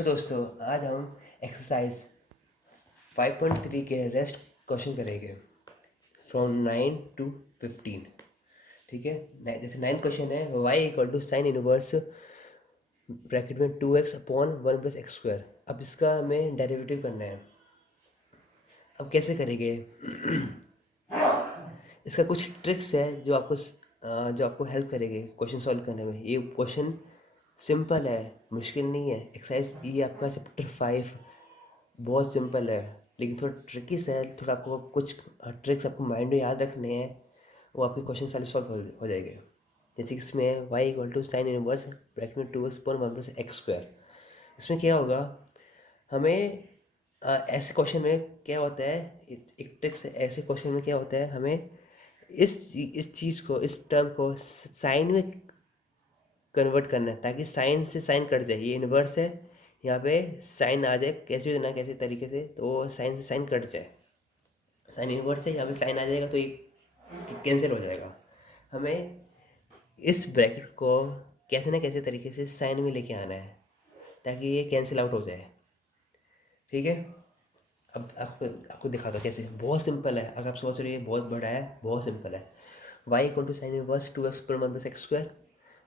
तो दोस्तों आज हम एक्सरसाइज 5.3 के रेस्ट क्वेश्चन करेंगे फ्रॉम 9 to 15। ठीक है, जैसे 9th क्वेश्चन है y equal to sine inverse bracket में 2x upon 1 plus x square. अब इसका हमें डेरिवेटिव करना है। अब कैसे करेंगे? इसका कुछ ट्रिक्स है जो आपको हेल्प करेंगे क्वेश्चन सॉल्व करने में। ये क्वेश्चन सिंपल है, मुश्किल नहीं है। एक्सरसाइज ये आपका चैप्टर 5 बहुत सिंपल है, लेकिन थोड़ा ट्रिकी सा है। थोड़ा आपको कुछ ट्रिक्स आपको माइंड में याद रखने हैं, वो आपके क्वेश्चन सारे सॉल्व हो जाएंगे। जैसे कि इसमें है y equal to sine inverse bracket में 2x upon 1 plus x square. इसमें क्या होगा, हमें ऐसे क्वेश्चन में क्या होता है, एक ट्रिक्स ऐसे क्वेश्चन में क्या होता है, हमें इस चीज़ को, इस टर्म को साइन में कन्वर्ट करना है, ताकि साइन से साइन कट जाए। ये इन्वर्स है, यहाँ पे साइन आ जाए कैसे ना कैसे तरीके से, तो साइन से साइन कट जाए। साइन इन्वर्स है, यहाँ पे साइन आ जाएगा तो ये कैंसिल हो जाएगा। हमें इस ब्रैकेट को कैसे ना कैसे तरीके से साइन में लेके आना है, ताकि ये कैंसिल आउट हो जाए। ठीक है, अब आपको आपको दिखाता हूँ कैसे। बहुत सिंपल है। अगर आप सोच रहे हैं बहुत बड़ा है, बहुत सिंपल है। Y equal to sine inverse 2x पर 1 प्लस एक्स स्क्वायर।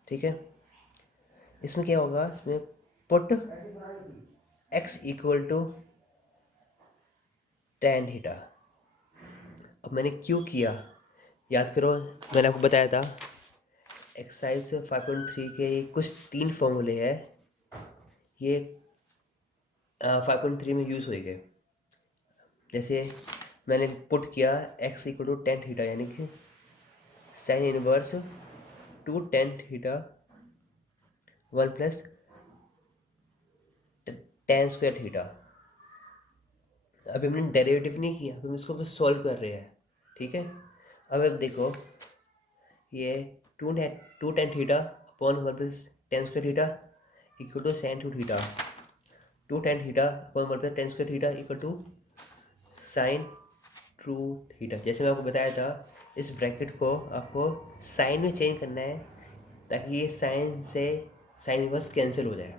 ठीक है, इसमें क्या होगा, इसमें put x equal to tan theta. अब मैंने क्यों किया, याद करो, मैंने आपको बताया था एक्सरसाइज 5.3 के कुछ 3 फॉर्मूले हैं, ये 5.3 में यूज़ होएंगे। जैसे मैंने पुट किया x equal to tan theta, यानी कि sine inverse 2 tan theta 1 plus tan square theta. अभी हमने डेरिवेटिव नहीं किया, अभी हम इसको बस सॉल्व कर रहे हैं। ठीक है, अब देखो, ये 2 tan theta upon 1 plus tan square theta equal to sine 2 theta. 2 tan theta upon 1 plus tan square theta equal to sine 2 theta. जैसे मैं आपको बताया था, इस ब्रैकेट को आपको साइन में चेंज करना है, ताकि ये साइन से साइन इनवर्स कैंसिल हो जाए।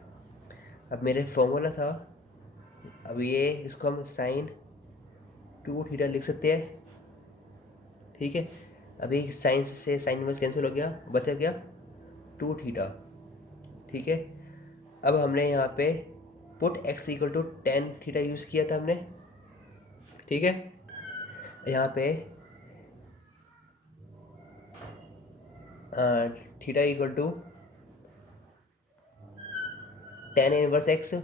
अब मेरे फॉर्मूला था, अब ये इसको हम साइन 2 थीटा लिख सकते हैं। ठीक है, अभी साइन से साइन इनवर्स कैंसिल हो गया, बचा गया 2 थीटा। ठीक है, अब हमने यहाँ पे put x equal to tan theta use किया था हमने। ठीक है, यहाँ पे theta equal to tan inverse x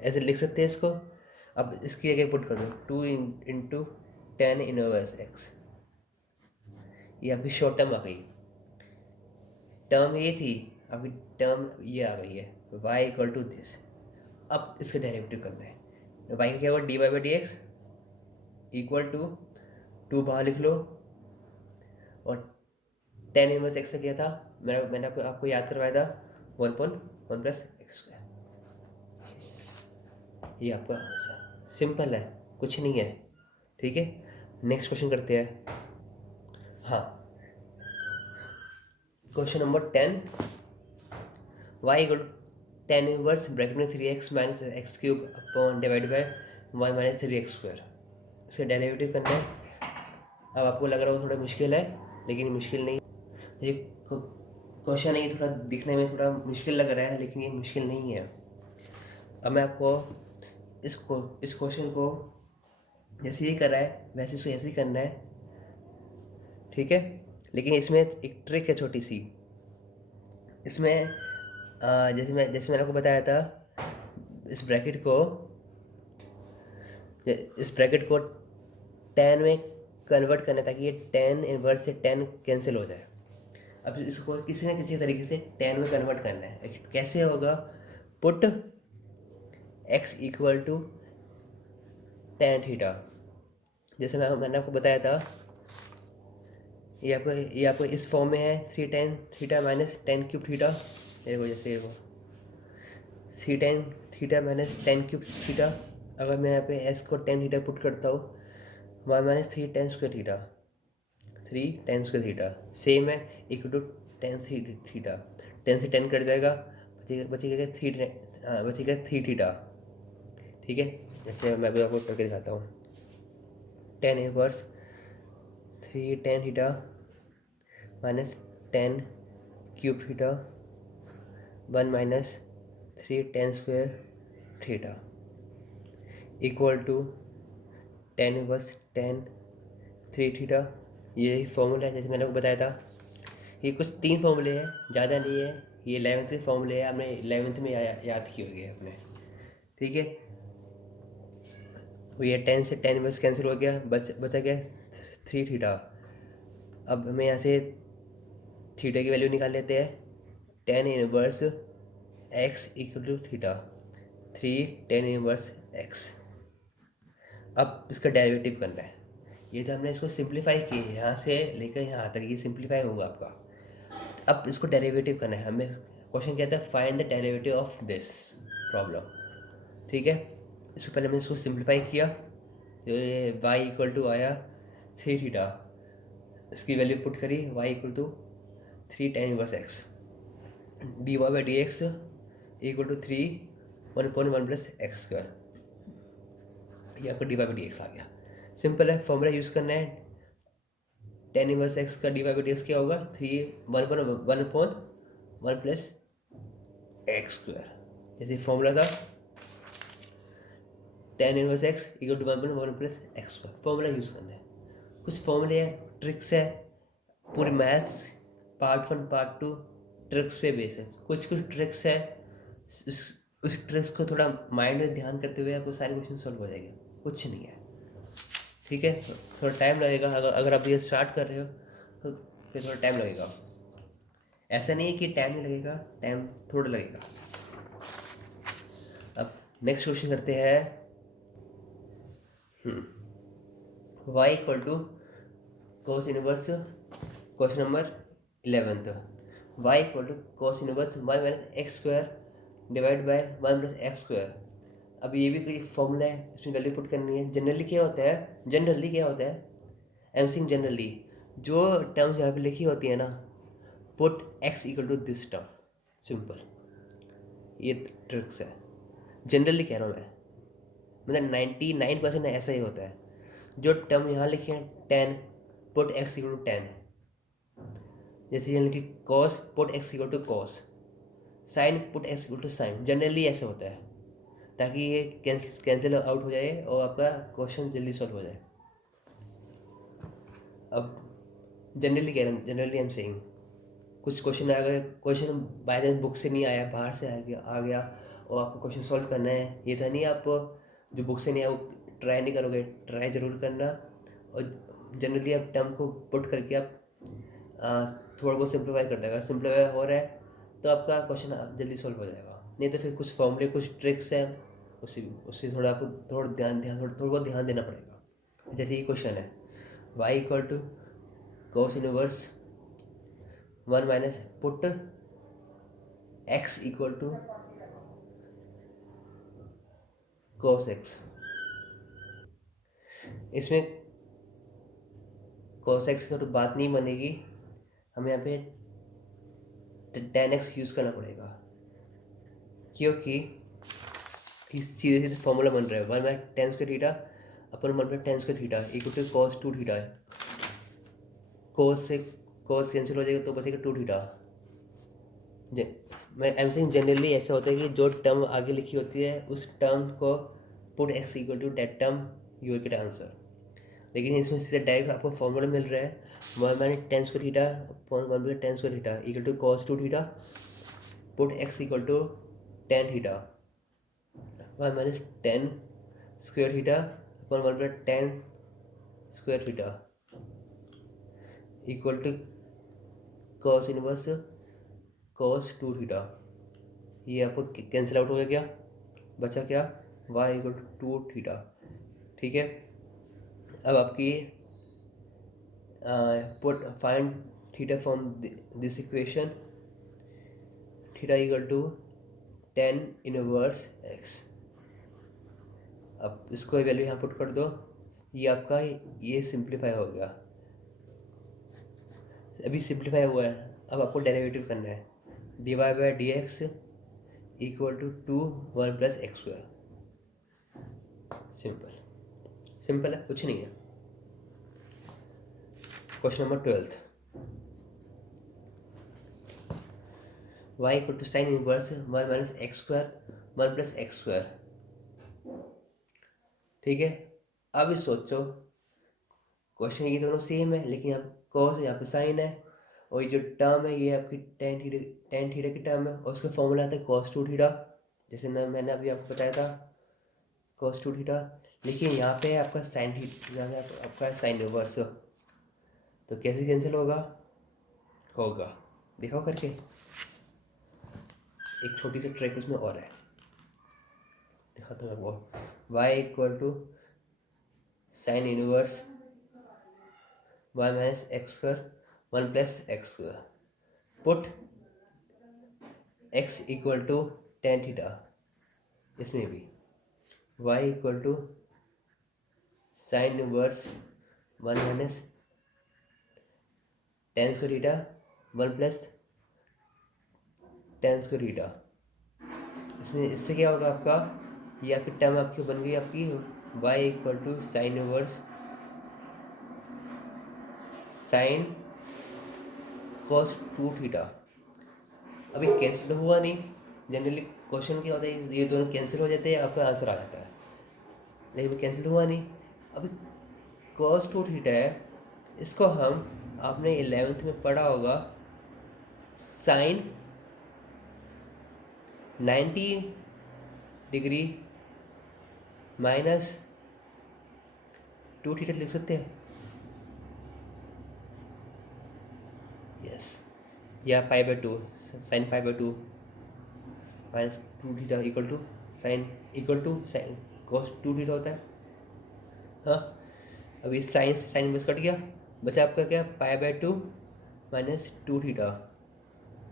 ऐसे लिख सकते हैं इसको। अब इसकी जगह पुट कर दो 2 इंटू tan इनवर्स x। ये आपकी शॉर्ट टर्म आ गई, टर्म ये थी, अभी टर्म ये आ गई है y इक्वल टू दिस। अब इसका डेरिवेटिव करना है। y का क्या होगा, d y by d x equal to 2 बाहर लिख लो, और tan इनवर्स x का क्या था, मैंने आपको याद करवाया था 1 प्लस एक्स स्क्वायर। ये आपका आंसर सिंपल है, कुछ नहीं है। ठीक है, नेक्स्ट क्वेश्चन करते हैं। हाँ, question number 10, y equal tan inverse bracket में 3x minus x cube upon divide by y minus 3x square. इसका डेरिवेटिव करना है। अब आपको लग रहा हो थोड़ा मुश्किल है, लेकिन मुश्किल नहीं। ये क्वेश्चन है, ये थोड़ा दिखने में थोड़ा मुश्किल लग रहा है, लेकिन ये मुश्किल नहीं है। अब मैं आपको इस क्वेश्चन को जैसे ही कर रहा है वैसे इसको ऐसे ही करना है। ठीक है, लेकिन इसमें एक ट्रिक है छोटी सी। इसमें जैसे मैंने आपको बताया था, इस ब्रैकेट को इस ब्रैकेट को टेन में कन्वर्ट करना है, ताकि ये टेन इनवर्स से टेन कैंसिल हो जाए। अब इसको किसी न किसी तरीके से टेन में कन्वर्ट करना है। कैसे होगा, put x equal to tan theta. जैसे मैंने आपको बताया था, ये आपको इस फॉर्म में है 3 tan theta minus ten cube theta. देखो जैसे वो 3 tan theta minus ten cube theta. अगर मैं यहाँ पे s को टेन थीटा पुट करता हूँ, 1 minus 3 tan square theta, 3 tan square theta same है equal to tan theta. Tan से टेन कट जाएगा, बचेगा बचेगा 3 थीटा। ठीक है, जैसे मैं भी आपको करके दिखाता हूँ। Tan inverse 3 tan theta minus 10 cube theta 1 minus 3 tan square theta equal to 10 inverse 10 3 theta. ये फॉर्मूला है जैसे मैंने आपको बताया था। ये कुछ 3 फॉर्मूले हैं, ज़्यादा नहीं है। ये 11th के फॉर्मूले हैं, आपने 11th में याद किए होंगे अपने। ठीक है, तो ये 10 से 10 इनवर्स कैंसिल हो गया, बचा गया 3 थीटा। अब हमें यहाँ से थीटा की वैल्यू निकाल लेते हैं। 10 inverse x equal to theta 3 10 inverse x. अब इसका डेरिवेटिव करना है। ये तो हमने इसको सिंप्लीफाई किया है, यहाँ से लेकर यहाँ तक ये सिंप्लीफाई होगा आपका। अब इसको डेरिवेटिव करना है हमें। क्वेश्चन कहता है find the derivative of this problem. ठीक है, इससे पहले मैंने इसको सिंप्लीफाई किया। जो ये y इक्वल टू आया 3 थीटा, इसकी वैल्यू पुट करी y equal to 3 tan inverse x d y by d x equal to 3 1/1 plus x square. ये आपका d y by d x आ गया। सिंपल है, फॉर्मूला यूज़ करना है। टेन इनवर्स एक्स का d y by d x क्या होगा? 1/1 प्लस एक्स स्क्वायर। जैसे फॉर्मूला था tan inverse x equal to 1/1 plus x square. Formula use करना है। कुछ फॉर्मूले है, ट्रिक्स है, पूरे मैथ्स पार्ट 1 पार्ट 2 ट्रिक्स पे बेस है। कुछ ट्रिक्स है, उस ट्रिक्स को थोड़ा माइंड में ध्यान करते हुए आपको सारे क्वेश्चन सॉल्व हो जाएंगे। कुछ नहीं है, ठीक है। थोड़ा टाइम लगेगा, अगर आप ये स्टार्ट कर रहे हो तो फिर थोड़ा टाइम लगेगा। ऐसा नहीं है कि टाइम नहीं लगेगा, टाइम थोड़ा लगेगा। अब नेक्स्ट क्वेश्चन करते हैं। y equal to cos inverse, question number 11th। y equal to cos inverse 1 minus x square divide by 1 plus x square. अब ये भी कोई फॉर्मूला है, इसमें वैल्यू पुट करनी है। जनरली क्या होता है आई एम सेइंग जनरली, जो टर्म्स यहाँ पे लिखी होती है ना, put x equal to this term. Simple, ये ट्रिक्स है। जनरली कह रहा हूँ मैं, मतलब 99% ऐसा ही होता है। जो टर्म यहाँ लिखे हैं 10 पुट x इक्वल टू 10, जैसे यहाँ लिखी cos put x equal to cos, sine put x equal to sine. Generally ऐसा होता है ताकि ये कैंसिल आउट हो जाए और आपका क्वेश्चन जल्दी सॉल्व हो जाए। अब जनरली कह रहा हूँ, जनरली आई एम सेइंग, कुछ क्वेश्चन आ गए, क्वेश्चन बाय चांस बुक से नहीं आया, बाहर से आ गया और आपको क्वेश्चन सॉल्व करना है। ये तो नहीं आप जो बुक से नहीं आया वो ट्राई नहीं करोगे, ट्राई ज़रूर करना। और जनरली आप टर्म को पुट करके आप थोड़ा बहुत सिंप्लीफाई कर देगा। सिंप्लीफाई हो रहा है तो आपका क्वेश्चन जल्दी सॉल्व हो जाएगा। नहीं तो फिर कुछ फॉर्मूले, कुछ ट्रिक्स हैं, उससे थोड़ा आपको थोड़ा बहुत ध्यान देना पड़ेगा। जैसे ये क्वेश्चन है y equal to cos inverse 1 minus put x equal to cos x। इसमें कोस x की तो बात नहीं बनेगी, हमें यहाँ पे tan x यूज़ करना पड़ेगा, क्योंकि सीधे सीधे फॉर्मूला बन रहा है 1 minus tan square theta upon 1 plus tan square theta equal to cos 2 theta है। कोस से कोस कैंसिल हो जाएगा तो बचेगा 2 थीटा। मैं एम सेइंग जनरली ऐसा होता है कि जो टर्म आगे लिखी होती है उस टर्म को put x equal to that term, you will get answer. लेकिन इसमें सीधे डायरेक्ट आपको फॉर्मूला मिल रहा है 1 minus tan square theta upon 1 plus tan square theta equal to cos 2 theta put x equal to tan theta 1 minus tan square theta upon 1 plus tan square theta equal to cos inverse cos 2 theta. ये आपको cancel out हो गया, क्या बचा? क्या y equal to 2 theta. ठीक है, अब आपकी put find theta from this equation, theta equal to 10 inverse x। अब इसको वैल्यू यहाँ पुट कर दो, ये आपका ये सिंप्लीफाई हो गया। अभी सिंप्लीफाई हुआ है, अब आपको डेरिवेटिव करना है। D y by d x equal to 2 1 plus x square. Simple, simple है, कुछ नहीं है। Question number 12, y equal to sine inverse 1 minus x square 1 plus x square. ठीक है, अब सोचो, क्वेश्चन ये दोनों सेम है, लेकिन यहाँ कॉस है, यहाँ पे साइन है, और ये जो टर्म है ये आपकी टेन थीटा की टर्म है, और उसका फॉर्मूला आता है कॉस 2 थीटा, जैसे ना मैंने अभी आपको बताया था, कॉस 2 थीटा। लेकिन यहाँ पे आपका साइन थीटा, यहाँ पे आपका साइन इनवर्स, तो कैसे कैंसिल होगा दिखाओ करके। एक छोटी सी ट्रिक उसमें और है, दिखाता हूँ मैं आपको। y equal to sine inverse 1 minus x square 1 plus x square, put x equal to tan theta, इसमें भी y equal to sine inverse 1 minus tan square theta 1 plus tan square theta. इसमें इससे क्या होगा आपका, ये आपकी टर्म आपकी बन गई आपकी y equal to sine inverse sine cos 2 theta. अभी कैंसिल तो हुआ नहीं, जनरली क्वेश्चन क्या होता है, ये दोनों कैंसिल हो जाते हैं, आपका आंसर आ जाता है, लेकिन कैंसिल हुआ नहीं। अभी कॉस 2 थीटा है, इसको हम, आपने 11th में पढ़ा होगा, साइन 90 डिग्री माइनस 2 थीटा लिख सकते हैं। यस, या pi by 2, sine pi by 2 minus 2 theta equal to sine cos 2 theta होता है। हाँ, अभी साइन से साइन इनवर्स कट गया, बचा आपका क्या, pi by 2 minus 2 theta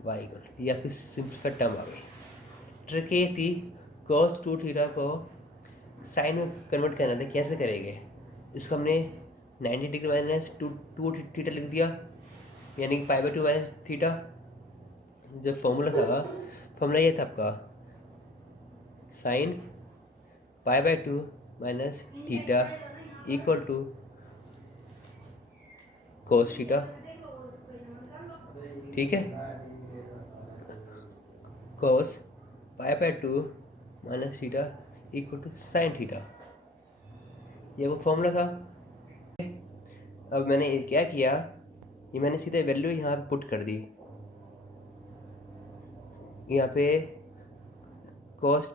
y equal, या फिर सिंपल टर्म आ गई। ट्रिक ये थी, कॉस 2 थीटा को साइन में कन्वर्ट करना था, कैसे करेंगे। इसको हमने 90 डिग्री माइनस टू थीटा लिख दिया, यानी कि पाई बाय 2 माइनस थीटा। जो फॉर्मूला ये था आपका, sine pi by 2 minus theta equal to cos theta. ठीक है, cos pi by 2 minus theta equal to sine theta, ये वो फॉर्मूला था। अब मैंने क्या किया, ये मैंने सीधे वैल्यू यहाँ पे पुट कर दी, यहाँ पे कॉस,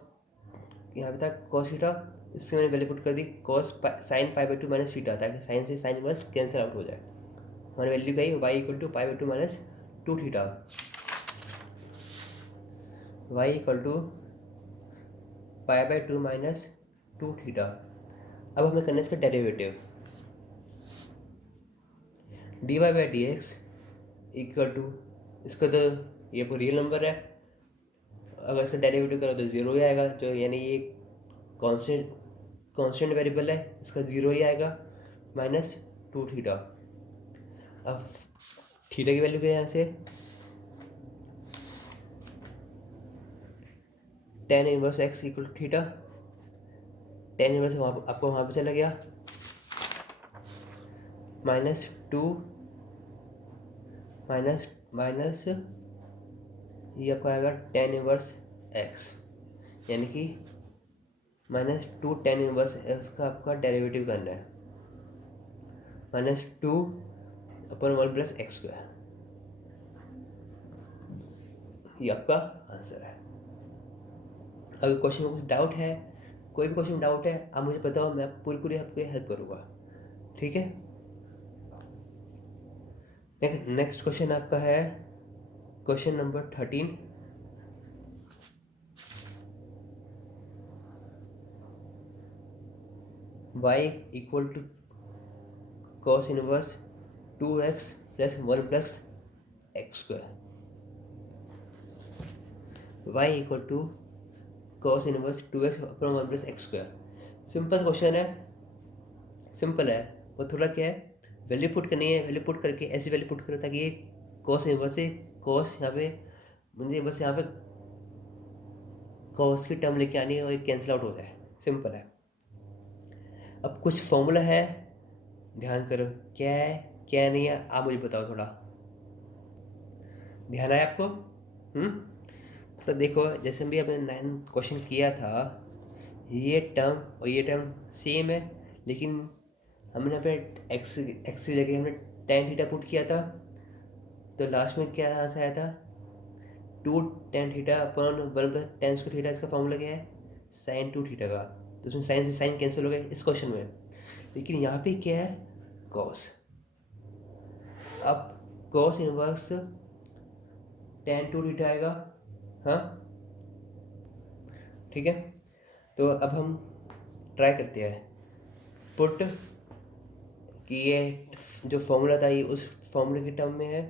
यहाँ पे था कॉस थीटा, इससे मैंने वैल्यू पुट कर दी cos sine pi by 2 minus theta, ताकि साइन से साइन इनवर्स कैंसिल आउट हो जाए। हमारी वैल्यू गई y equal to pi by 2 minus 2 theta, y equal to pi by 2 minus 2 theta. अब हमें करना है इसका derivative, d y by d x equal to, इसका तो ये कोई रियल नंबर है, अगर इसका डेरिवेटिव करो तो ज़ीरो ही आएगा, जो यानी ये कांस्टेंट वेरिएबल है, इसका ज़ीरो ही आएगा, माइनस 2 थीटा। अब थीटा की वैल्यू क्या है, यहाँ से tan inverse x equal to theta, tan inverse आपको वहाँ पे चला गया, माइनस 2 माइनस ये आपको आएगा टेन इनवर्स एक्स, यानी कि माइनस 2 टेन इनवर्स एक्स का आपका डेरिवेटिव करना है, माइनस 2 अपन 1 प्लस एक्स स्क्वायर, ये आपका आंसर है। अगर क्वेश्चन में कुछ डाउट है, कोई भी क्वेश्चन डाउट है, आप मुझे बताओ, मैं पूरी आपकी हेल्प करूँगा। ठीक है, नेक्स्ट क्वेश्चन आपका है question number 13, y equal to cos inverse 2x plus 1 plus x square, y equal to cos inverse 2x upon 1 plus x square. Simple question है, सिंपल है, वो थोड़ा क्या है, वैल्यू पुट करनी है, वैल्यू पुट करके ऐसी वैल्यू पुट करो ताकि ये कॉस इनवर्स से कॉस यहाँ पे मुझे बस यहाँ पे कॉस की टर्म लेके आनी है और ये कैंसिल आउट हो जाए, सिंपल है। अब कुछ फॉर्मूला है, ध्यान करो क्या है क्या नहीं है, आप मुझे बताओ थोड़ा, ध्यान आया आपको? तो देखो जैसे भी अपने 9 क्वेश्चन किया था, ये टर्म और ये टर्म सेम है, लेकिन हमने यहाँ पे एक्स एक्स की जगह हमने टेन थीटा पुट किया था, तो लास्ट में क्या आंसर आया था, 2 tan theta upon 1 + tan² theta. इसका फॉर्मूला क्या है, sin 2 थीटा का, तो उसमें साइन से साइन कैंसिल हो गए इस क्वेश्चन में। लेकिन यहाँ पे क्या है, कॉस। अब कॉस इनवर्स tan 2 थीटा आएगा, हाँ ठीक है। तो अब हम ट्राई करते हैं पुट कि ये जो फॉर्मूला था ये उस फॉर्मूले के टर्म में है।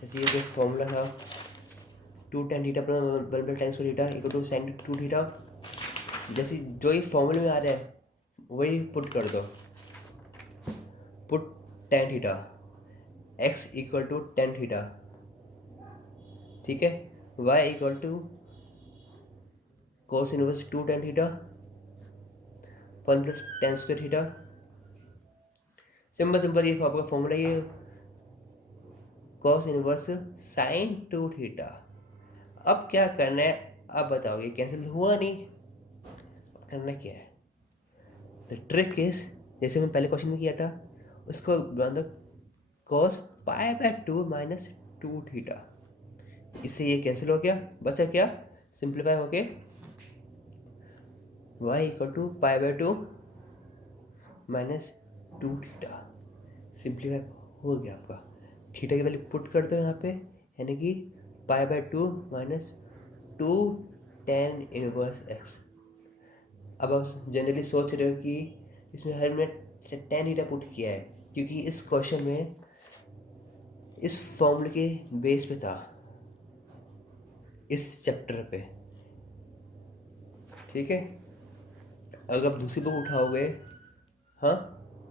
जैसे ये जो फॉर्मूला था 2 tan theta upon 1 + tan² theta equal to sin 2 theta, जैसे जो ये फॉर्मूले में आ रहा है वही पुट कर दो। Put tan theta x equal to tan theta, ठीक है, y equal to cos inverse 2 tan theta 1 + tan² theta. Simple simple ये आपका फॉर्मूला, ये cos इनवर्स sin 2 थीटा। अब क्या करना है, आप बताओ, ये कैंसिल हुआ नहीं, अब करना क्या है, द ट्रिक इज जैसे मैं पहले क्वेश्चन में किया था उसको बना दो cos π/2 - 2 थीटा। इससे ये कैंसिल हो गया, बचा क्या, सिंप्लीफाई हो गया y equal to π/2 - 2 theta. Simplify हो गया आपका, थीटा की वैल्यू पुट कर दो यहाँ पे, यानी कि π/2 - 2 tan इनवर्स x। अब आप जनरली सोच रहे हो कि इसमें हर मिनट tan थीटा पुट किया है, क्योंकि इस क्वेश्चन में इस फॉर्मूले के बेस पे था, इस चैप्टर पे, ठीक है। अगर आप दूसरी बुक उठाओगे, हाँ,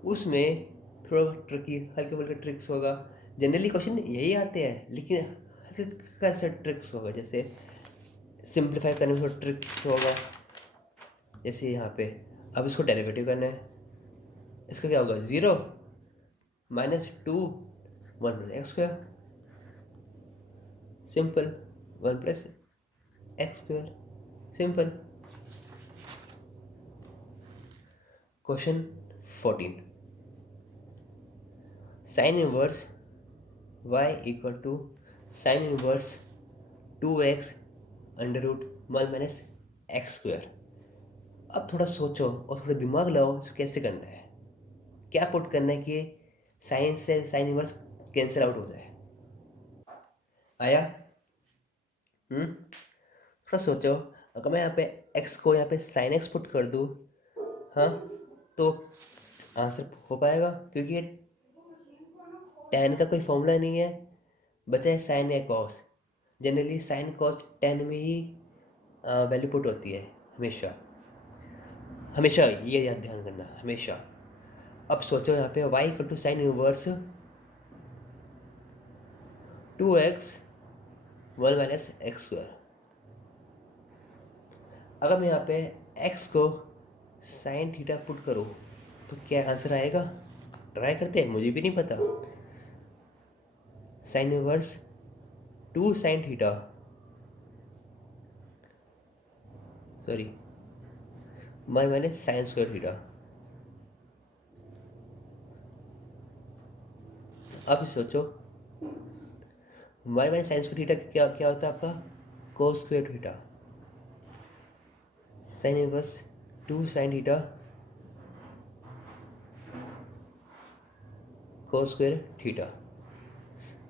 उसमें थोड़ा ट्रिकी हल्के फुल्के ट्रिक्स होगा। जनरली क्वेश्चन यही आते हैं, लेकिन हल्का सा ट्रिक्स होगा, जैसे सिंप्लीफाई करने में थोड़ा ट्रिक्स होगा। जैसे यहाँ पे अब इसको डेरिवेटिव करना है, इसका क्या होगा, 0 - 2 1 + x², simple, 1 + x², simple. Question 14, sine inverse y equal to sine inverse 2x √1 - x²। अब थोड़ा सोचो और थोड़ा दिमाग लगाओ, इसको कैसे करना है, क्या पुट करना है कि साइन से साइन इनवर्स कैंसिल आउट हो जाए। आया? थोड़ा सोचो, अगर मैं यहाँ पे x को यहाँ पे साइन x पुट कर दूँ, हाँ, तो आंसर हो पाएगा, क्योंकि ये tan का कोई फॉर्मूला नहीं है, बचा है साइन या cos. Generally sine cos tan में ही वैल्यू पुट होती है, हमेशा हमेशा, ये याद ध्यान करना, हमेशा। अब सोचो यहाँ पे y equal to sine inverse 2x 1 - x²। अगर मैं यहाँ पे x को साइन थीटा पुट करूँ तो क्या आंसर आएगा, ट्राई करते हैं, मुझे भी नहीं पता। Sign inverse 2 sine theta, sorry 1 - sin² theta. अब सोचो 1 - sin² थीटा क्या क्या होता है आपका, cos² theta. Sine inverse 2 sine theta cos² theta.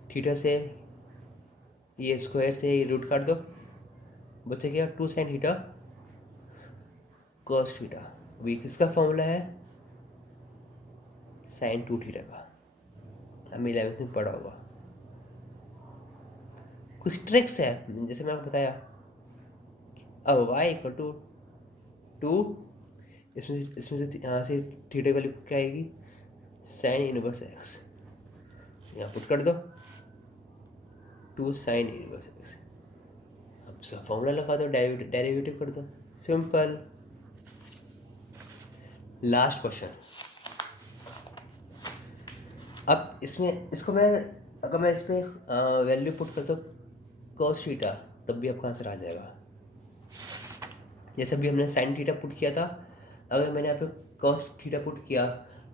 Theta से ये स्क्वायर से ये रूट काट दो, बचे क्या 2 साइन थीटा cos थीटा। अभी किसका फॉर्मूला है, sin 2 थीटा का, हमें 11th में पढ़ा होगा। कुछ ट्रिक्स है जैसे मैंने आपको बताया। अब y इक्वल टू 2, इसमें से यहाँ से थीटा वैल्यू क्या आएगी, साइन इनवर्स x, यहाँ पुट कर दो 2 साइन इनवर्स x। अब इसका फॉर्मूला लगा दो, डेरिवेटिव कर दो, सिंपल। Last question. अब इसमें इसको मैं, अगर मैं इसमें वैल्यू पुट करता हूँ cos थीटा, तब भी आपका आंसर आ जाएगा। जैसे अभी हमने sin थीटा पुट किया था, अगर मैंने यहाँ पे cos थीटा पुट किया,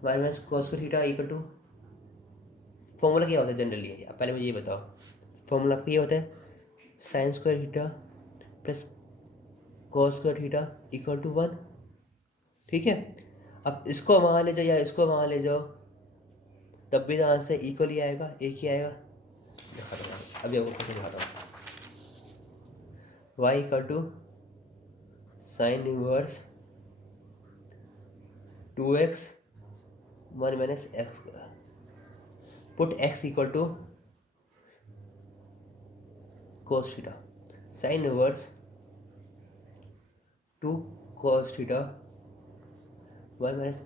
माइनस cos को थीटा इक्वल टू, फॉर्मूला क्या होता है जनरली, पहले मुझे ये बताओ। फॉर्मूला आपका ये होता है sine square theta plus cos square theta equal to 1, ठीक है। अब इसको वहाँ ले जाओ या इसको वहाँ ले जाओ, तब भी आंसर इक्वल ही आएगा, एक ही आएगा। अभी आपको कैसे दिखाता हूँ। y equal to sine inverse 2x 1 minus x, put x equal to cos theta, sine inverse 2 cos theta 1 minus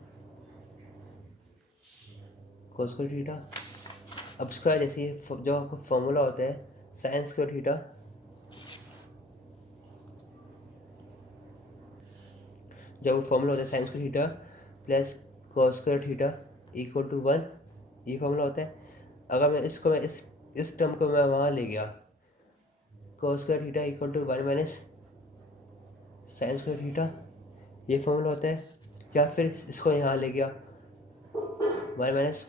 cos square theta. अब इसका जैसे जो आपका फॉर्मूला होता है साइन स्क्वायर थीटा जब फॉर्मूला होता है sine square theta plus cos square theta equal to 1, ये फॉर्मूला होता है। अगर मैं इसको, मैं इस टर्म को मैं वहाँ ले गया, cos square theta equal to 1 minus sine square theta, ये फॉर्मूला होता है। या फिर इसको यहाँ ले गया 1 minus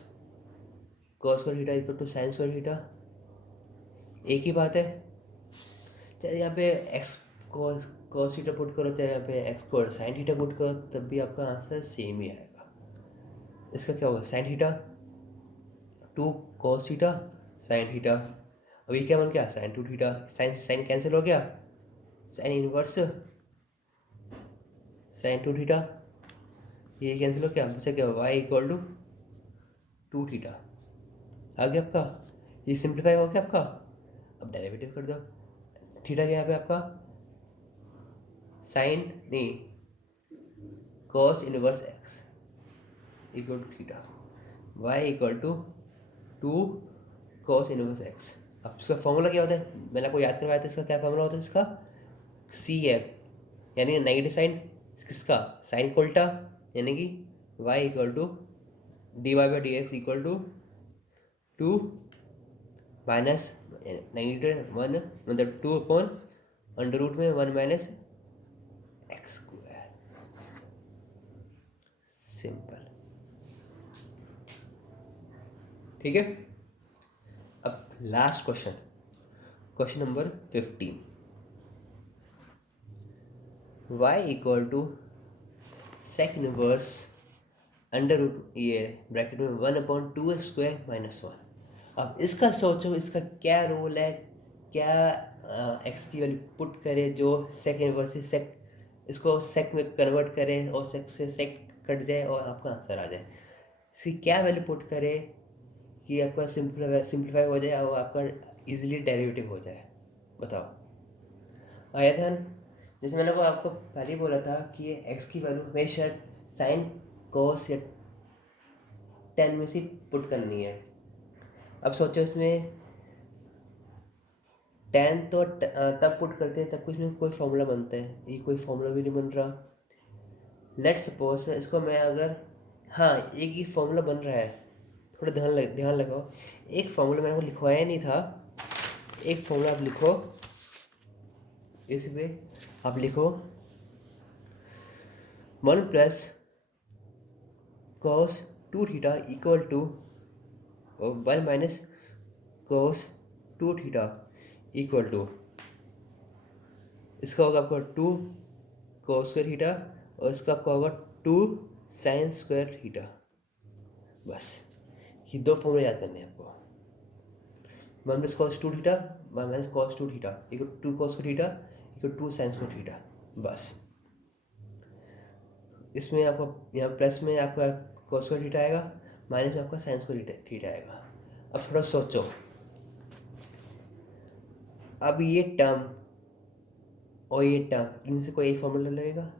cos square theta equal to sine square theta, एक ही बात है। चाहे यहाँ पे एक्स cos थीटा पुट करो, चाहे यहाँ पे एक्स को साइन थीटा पुट करो, तब भी आपका आंसर सेम ही आएगा। इसका क्या होगा, sine theta 2 cos theta sine theta, अब ये क्या बन गया sine 2 theta, sine sine cancel हो गया, साइन इनवर्स साइन 2 थीटा, ये कैंसिल हो गया, बचा क्या y इक्वल टू 2 थीटा आ गया आपका। ये सिंप्लीफाई हो गया आपका। अब डेरिवेटिव कर दो, थीटा क्या है पे आपका साइन नहीं cos inverse x equal to theta, y equal to 2 cos inverse x। अब इसका फॉर्मूला क्या होता है, मैंने आपको याद करवाया था, इसका क्या फॉर्मूला होता है, इसका सी है, यानी नेगेटिव साइन किसका, साइन को उल्टा, यानी कि y equal to d y by d x equal to 2 minus negative 1 मतलब 2 अपॉन अंडर रूट में 1 माइनस एक्स स्क्वायर, सिंपल, ठीक है। अब last question, question number 15, y equal to sec inverse under root ये ब्रैकेट में 1/2x square minus 1। अब इसका सोचो, इसका क्या रोल है, क्या एक्स की वैल्यू पुट करे जो सेक इनवर्स से सेक, इसको सेक में कन्वर्ट करे और सेक से सेक कट जाए और आपका आंसर आ जाए। इसकी क्या वैल्यू पुट करे कि आपका सिंप्लीफाई हो जाए और आपका इजीली डेरिवेटिव हो जाए, बताओ। आया ध्यान, जैसे मैंने वो आपको पहले ही बोला था कि ये एक्स की वैल्यू हमेशा साइन कोस या टेन में से पुट करनी है। अब सोचो इसमें टेन तो तब पुट करते हैं तब कुछ में कोई फॉर्मूला बनता है, ये कोई फॉर्मूला भी नहीं बन रहा। लेट सपोज इसको मैं अगर, हाँ एक ही फॉर्मूला बन रहा है, थोड़ा ध्यान लगाओ। एक फॉर्मूला मैंने को लिखवाया नहीं था, एक फॉर्मूला आप लिखो, इसमें आप लिखो 1 plus cos 2 theta equal to 1 minus cos 2 theta equal to, इसका होगा आपका 2 cos स्क्वायर थीटा और इसका आपका होगा 2 साइन स्क्वायर थीटा। बस ये दो फॉर्मूले याद करने हैं आपको, 1 plus cos 2 theta 1 minus cos 2 theta equal 2 cos square theta equal 2 sine square theta. बस इसमें आपका यहाँ प्लस में आपका cos स्क्वायर थीटा आएगा, माइनस में आपका साइन स्क्वायर थीटा आएगा। अब थोड़ा सोचो, अब ये टर्म और ये टर्म इनमें से कोई एक फॉर्मूला लगेगा,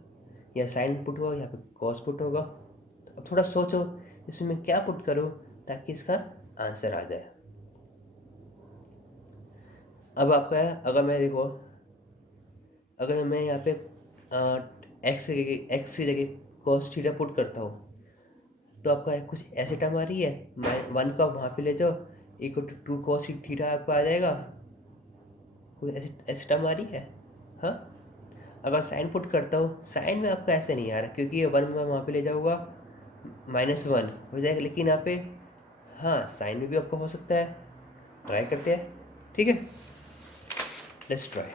या साइन पुट होगा या फिर कॉस पुट होगा। अब थोड़ा सोचो इसमें क्या पुट करो ताकि इसका आंसर आ जाए। अब आपका है, अगर मैं देखो अगर मैं यहाँ पे एक्स की जगह कॉस थीटा पुट करता हूँ तो आपका कुछ ऐसे टर्म आ रही है, मैं 1 का वहाँ पे ले जाओ, इक्वल टू 2 कॉस थीटा आपका आ जाएगा, कुछ ऐसे ऐसे टर्म आ रही है। हाँ, अगर साइन पुट करता हूँ, साइन में आपका ऐसे नहीं आ रहा क्योंकि ये 1 में वहाँ पे ले जाऊँगा -1 हो जाएगा, लेकिन यहाँ पे हाँ साइन में भी आपका हो सकता है। ट्राई करते हैं, ठीक है, let's try.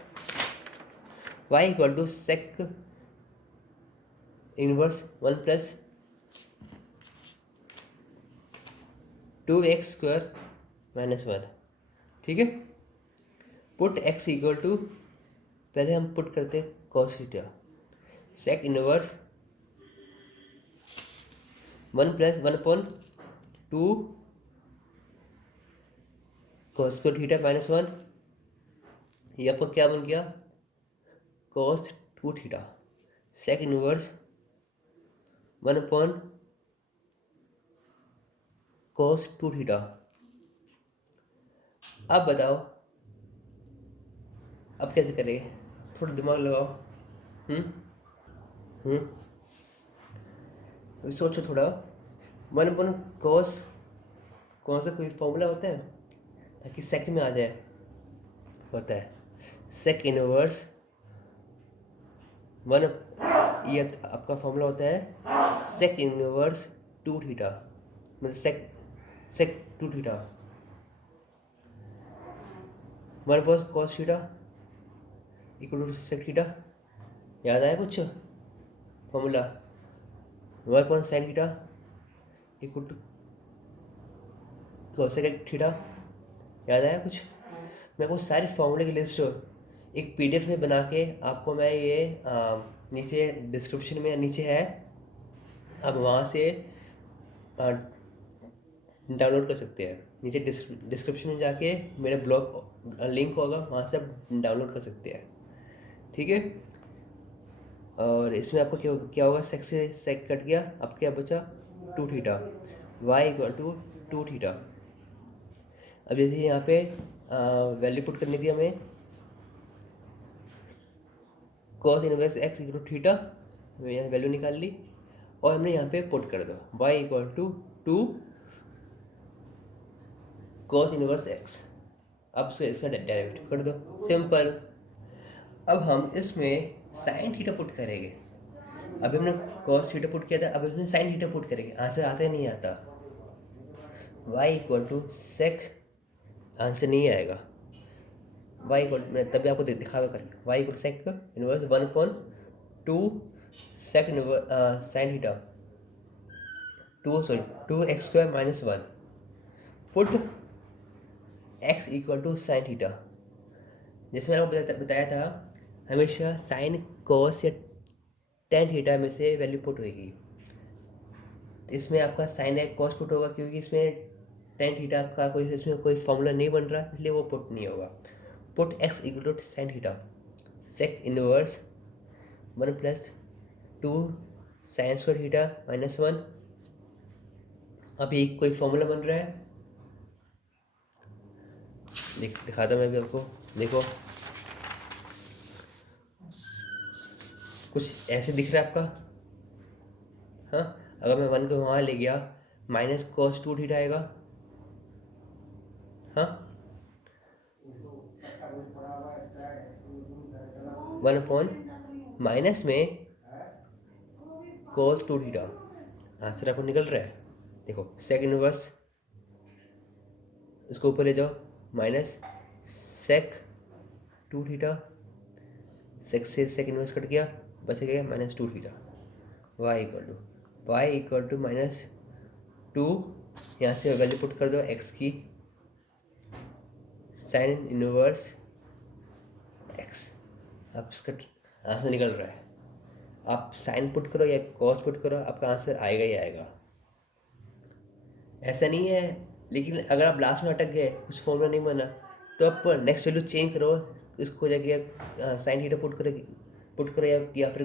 y equal to sec inverse 1 plus 2x square -1, ठीक है। पुट x इक्वल टू, पहले हम पुट करते हैं cos theta, sec inverse 1 plus 1/2 cos square theta -1, ये आपका क्या बन गया, cos 2 theta, sec inverse 1 cos 2 theta. अब बताओ अब कैसे करेंगे, थोड़ा दिमाग लगाओ। हम्म हम्म अभी सोचो थोड़ा। 1 cos, कौन सा कोई फॉर्मूला होता है ताकि सेक में आ जाए, होता है सेक इनवर्स 1, ये आपका फॉर्मूला होता है सेक इनवर्स 2 थीटा, मतलब sec sec 2 theta, 1 cos theta equal to sec theta. याद आया कुछ formula? 1 sin theta equal to sec theta. याद आया कुछ? मैं आपको सारी फॉर्मूले की लिस्ट एक PDF में बना के आपको मैं ये नीचे डिस्क्रिप्शन में नीचे है, आप वहाँ से डाउनलोड कर सकते हैं। नीचे डिस्क्रिप्शन में जाके मेरा ब्लॉग लिंक होगा, वहाँ से आप डाउनलोड कर सकते हैं, ठीक है। और इसमें आपको क्या क्या होगा, सेक से सेक कट गया, अब क्या बचा 2 theta, y equal to 2 theta. अब जैसे यहाँ पे वैल्यू पुट करनी थी हमें, cos inverse x equal to theta, हमने यहाँ वैल्यू निकाल ली और हमने यहाँ पे पुट कर दो y equal to 2 cos inverse x। अब इसका डेरिवेटिव कर दो, सिंपल। अब हम इसमें साइन थीटा पुट करेंगे। अभी हमने cos थीटा पुट किया था, अब इसमें साइन थीटा पुट करेंगे। आंसर आता ही नहीं आता, y equal to sec, answer नहीं आएगा। y इक्वल, मैं तभी आपको दिखा दो करके, y equal sec inverse 1/2 sec inverse sine theta 2x square -1, put x equal to sine theta. जैसे मैंने आपको बताया था, हमेशा साइन कॉस या टेन थीटा में से वैल्यू पुट होगी। इसमें आपका साइन एक कॉस पुट होगा क्योंकि इसमें टेन थीटा का कोई इसमें कोई फॉर्मूला नहीं बन रहा, इसलिए वो पुट नहीं होगा। Put x equal to sine theta, sec inverse 1 plus 2 sine square theta -1। अभी कोई फॉर्मूला बन रहा है, दिखाता हूँ मैं भी आपको, देखो कुछ ऐसे दिख रहा है आपका। हाँ, अगर मैं 1 को वहाँ ले गया, -cos 2 थीटा आएगा। हाँ, 1 माइनस में cos 2 थीटा, आंसर आपको निकल रहा है। देखो सेक इनवर्स, इसको ऊपर ले जाओ, माइनस सेक 2 थीटा, सेक से सेक इनवर्स कट गया, बच गया -2 थीटा। y इक्वल टू -2, यहाँ से वैल्यू पुट कर दो x की, साइन इनवर्स x। अब इसका आंसर निकल रहा है। आप साइन पुट करो या कॉस पुट करो, आपका आंसर आएगा ही आएगा, ऐसा नहीं है। लेकिन अगर आप लास्ट में अटक गए, कुछ फॉर्मूला नहीं बना, तो आप नेक्स्ट वैल्यू चेंज करो, इसको जगह साइन थीटा पुट करो या फिर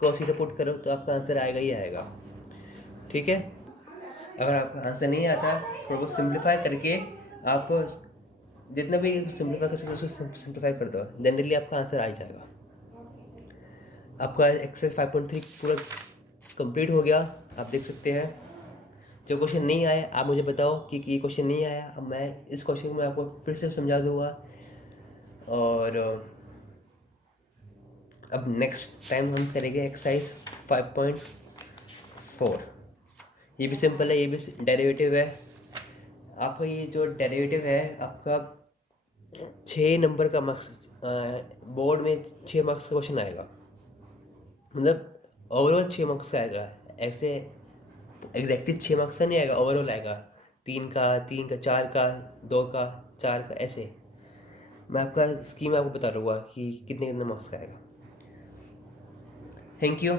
कॉस थीटा पुट करो, तो आपका आंसर आएगा ही आएगा, ठीक है। अगर आपका आंसर नहीं आता, थोड़ा बहुत सिंप्लीफाई करके आप जितना भी सिंप्लीफाई कर सकते हो उसको सिंप्लीफाई कर दो, जनरली आपका आंसर आ जाएगा। आपका एक्सरसाइज 5.3 पूरा कंप्लीट हो गया। आप देख सकते हैं। जो क्वेश्चन नहीं आए आप मुझे बताओ कि ये क्वेश्चन नहीं आया, अब मैं इस क्वेश्चन को मैं आपको फिर से समझा दूंगा। और अब नेक्स्ट टाइम हम करेंगे एक्सरसाइज 5.4। ये भी सिंपल है, ये भी डेरिवेटिव है। आपका ये जो डेरिवेटिव है आपका 6 नंबर का मार्क्स, बोर्ड में 6 मार्क्स का क्वेश्चन आएगा, मतलब ओवरऑल 6 मार्क्स का आएगा। ऐसे एग्जैक्टली 6 मार्क्स का नहीं आएगा, ओवरऑल आएगा। 3 का 4 का 2 का 4 का, ऐसे मैं आपका स्कीम आपको बता दूंगा कि कितने कितने मार्क्स का आएगा। Thank you.